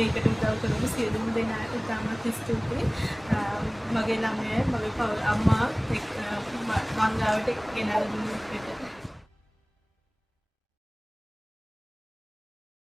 මේකට උදව් කරපු සියලුම දෙනාට ඉතාමත් ස්තුතියි. මගේ ළමයා මගේ අම්මා මංගාවට ගෙනල්ලා දුන්නු.